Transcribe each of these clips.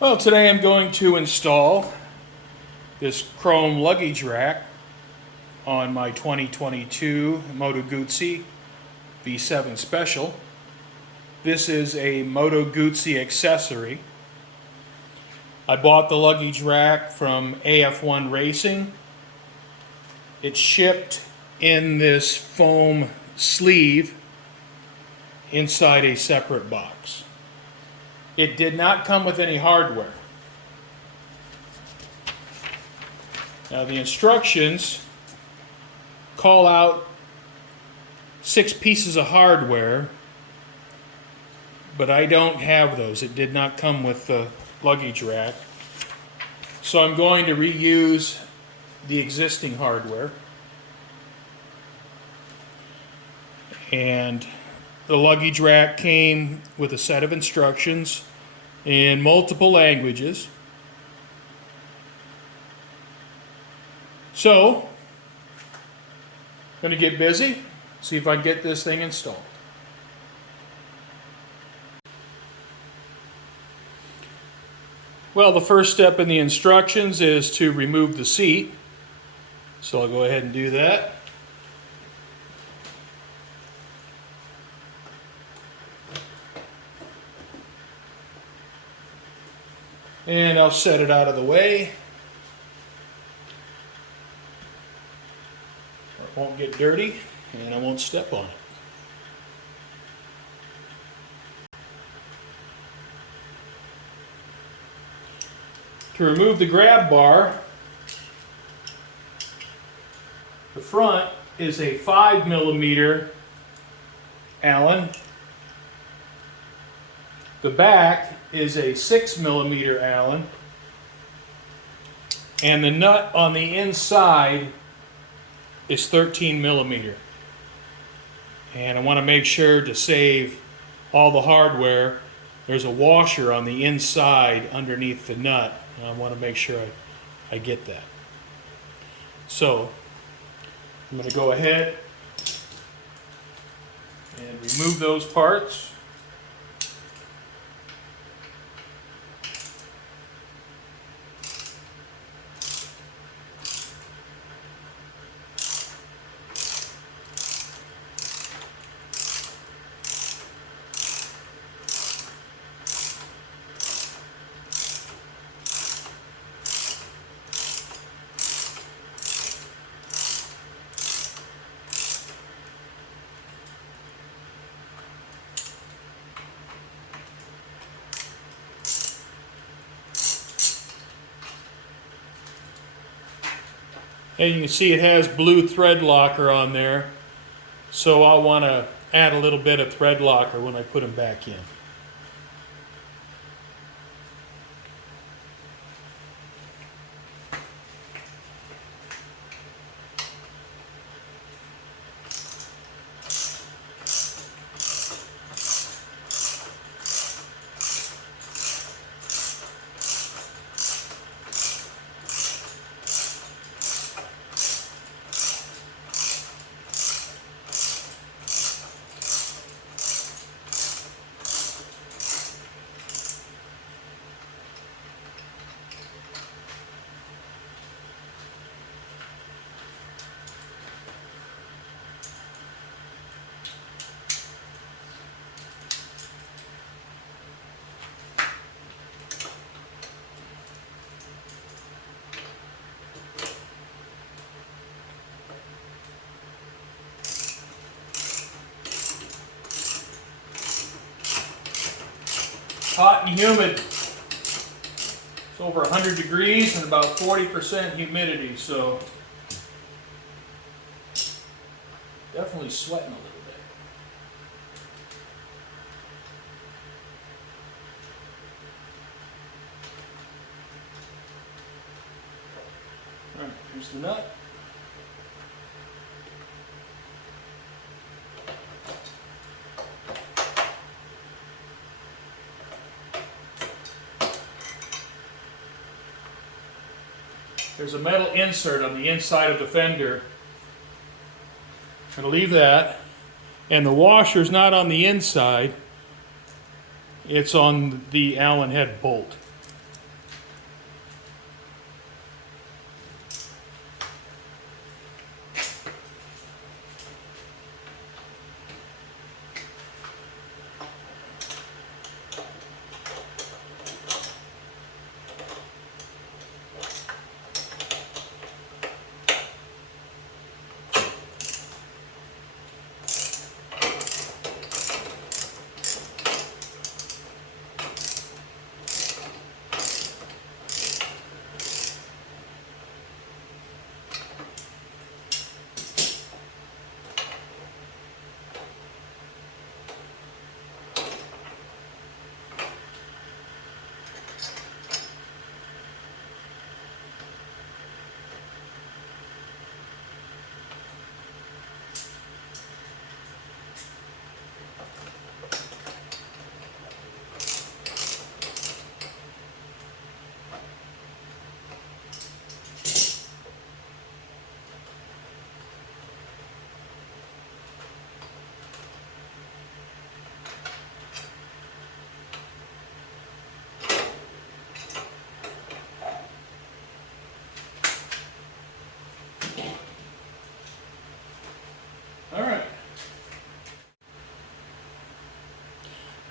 Well, today I'm going to install this chrome luggage rack on my 2022 Moto Guzzi V7 Special. This is a Moto Guzzi accessory. I bought the luggage rack from AF1 Racing. It's shipped in this foam sleeve inside a separate box. It did not come with any hardware. Now the instructions call out 6 pieces of hardware, but I don't have those. It did not come with the luggage rack. So I'm going to reuse the existing hardware. And the luggage rack came with a set of instructions in multiple languages. So, I'm going to get busy, see if I can get this thing installed. Well, the first step in the instructions is to remove the seat. So I'll go ahead and do that. And I'll set it out of the way. It won't get dirty and I won't step on it. To remove the grab bar, the front is a 5mm Allen. The back is a 6mm Allen. And the nut on the inside is 13mm. And I want to make sure to save all the hardware. There's a washer on the inside underneath the nut. And I want to make sure I get that. So I'm going to go ahead and remove those parts. And you can see it has blue thread locker on there, so I'll want to add a little bit of thread locker when I put them back in. Hot and humid. It's over 100 degrees and about 40% humidity, so definitely sweating a little bit. All right, here's the nut. There's a metal insert on the inside of the fender. I'm going to leave that. And the washer's not on the inside. It's on the Allen head bolt.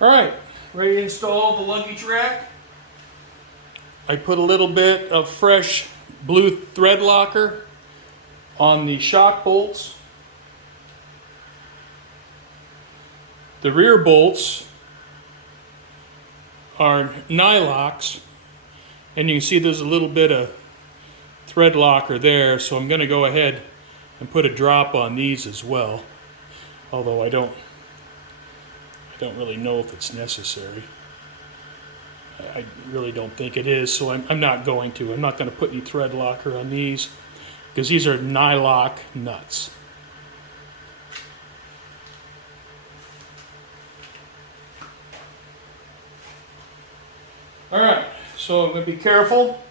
Alright, ready to install the luggage rack. I put a little bit of fresh blue thread locker on the shock bolts. The rear bolts are nylocks, and you can see there's a little bit of thread locker there, so I'm going to go ahead and put a drop on these as well, although I don't really know if it's necessary. I really don't think it is, so I'm not going to. I'm not going to put any thread locker on these because these are nylock nuts. Alright, so I'm going to be careful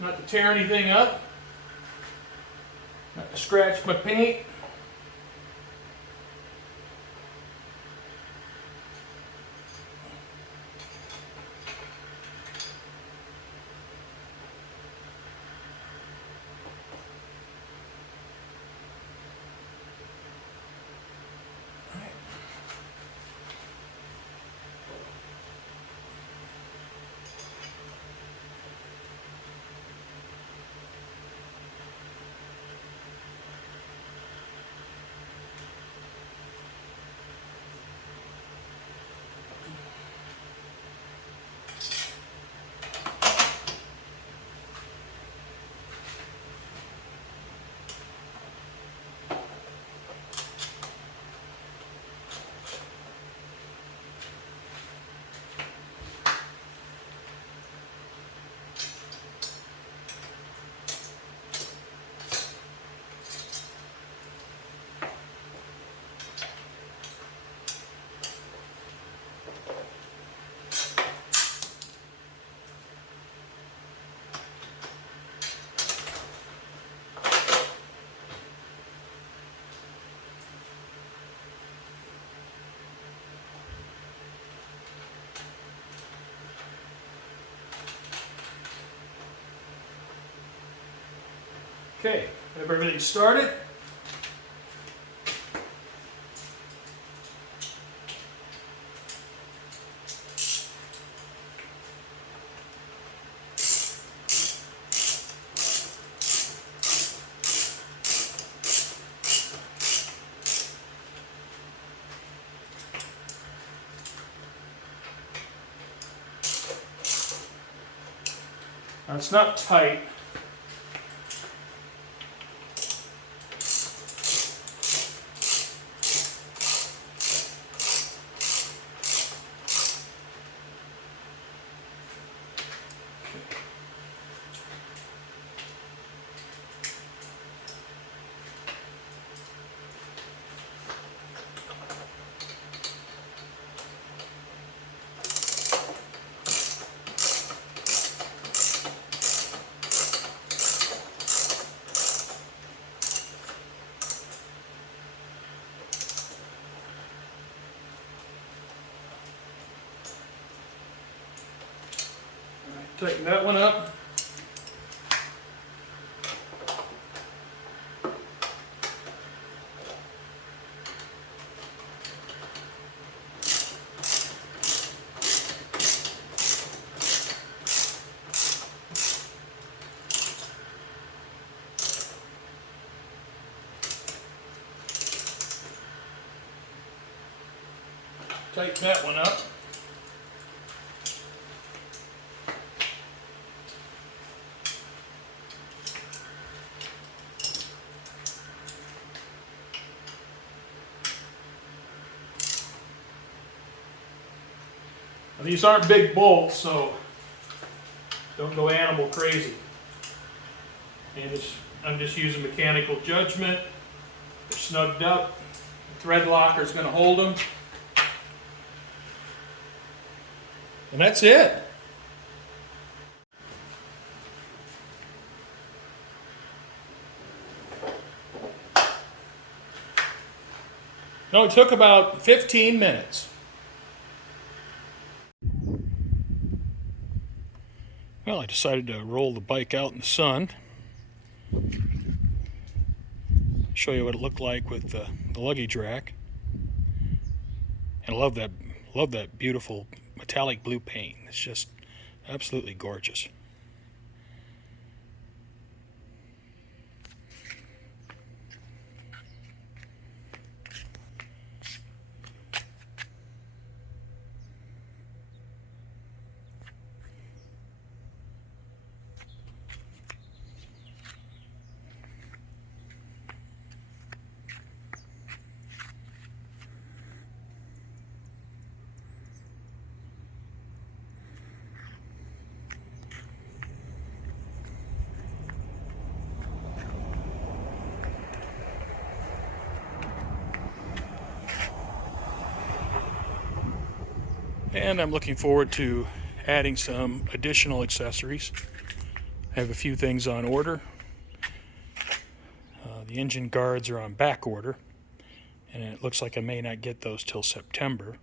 not to tear anything up, not to scratch my paint. Okay, have everything started. Now it's not tight. Tighten that one up. Tighten that one up. Now, these aren't big bolts, so don't go animal crazy. And I'm just using mechanical judgment. They're snugged up. The thread locker is going to hold them. And that's it. No, it took about 15 minutes. Well, I decided to roll the bike out in the sun. Show you what it looked like with the luggage rack. And I love that beautiful metallic blue paint. It's just absolutely gorgeous. And I'm looking forward to adding some additional accessories. I have a few things on order. The engine guards are on back order, and it looks like I may not get those till September.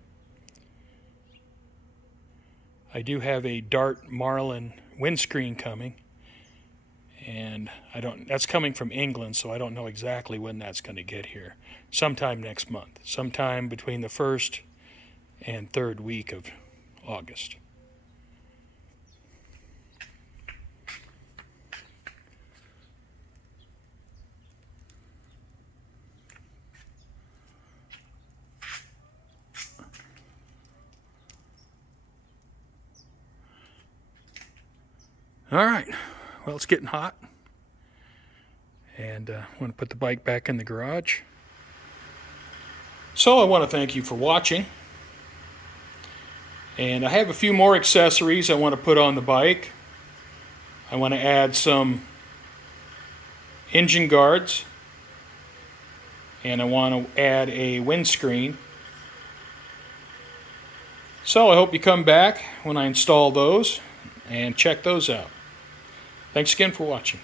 I do have a Dart Marlin windscreen coming, and that's coming from England, so I don't know exactly when that's going to get here. Sometime next month, sometime between the 1st and 3rd week of August. All right, well, it's getting hot, and I want to put the bike back in the garage. So I want to thank you for watching. And I have a few more accessories I want to put on the bike. I want to add some engine guards, and I want to add a windscreen. So I hope you come back when I install those and check those out. Thanks again for watching.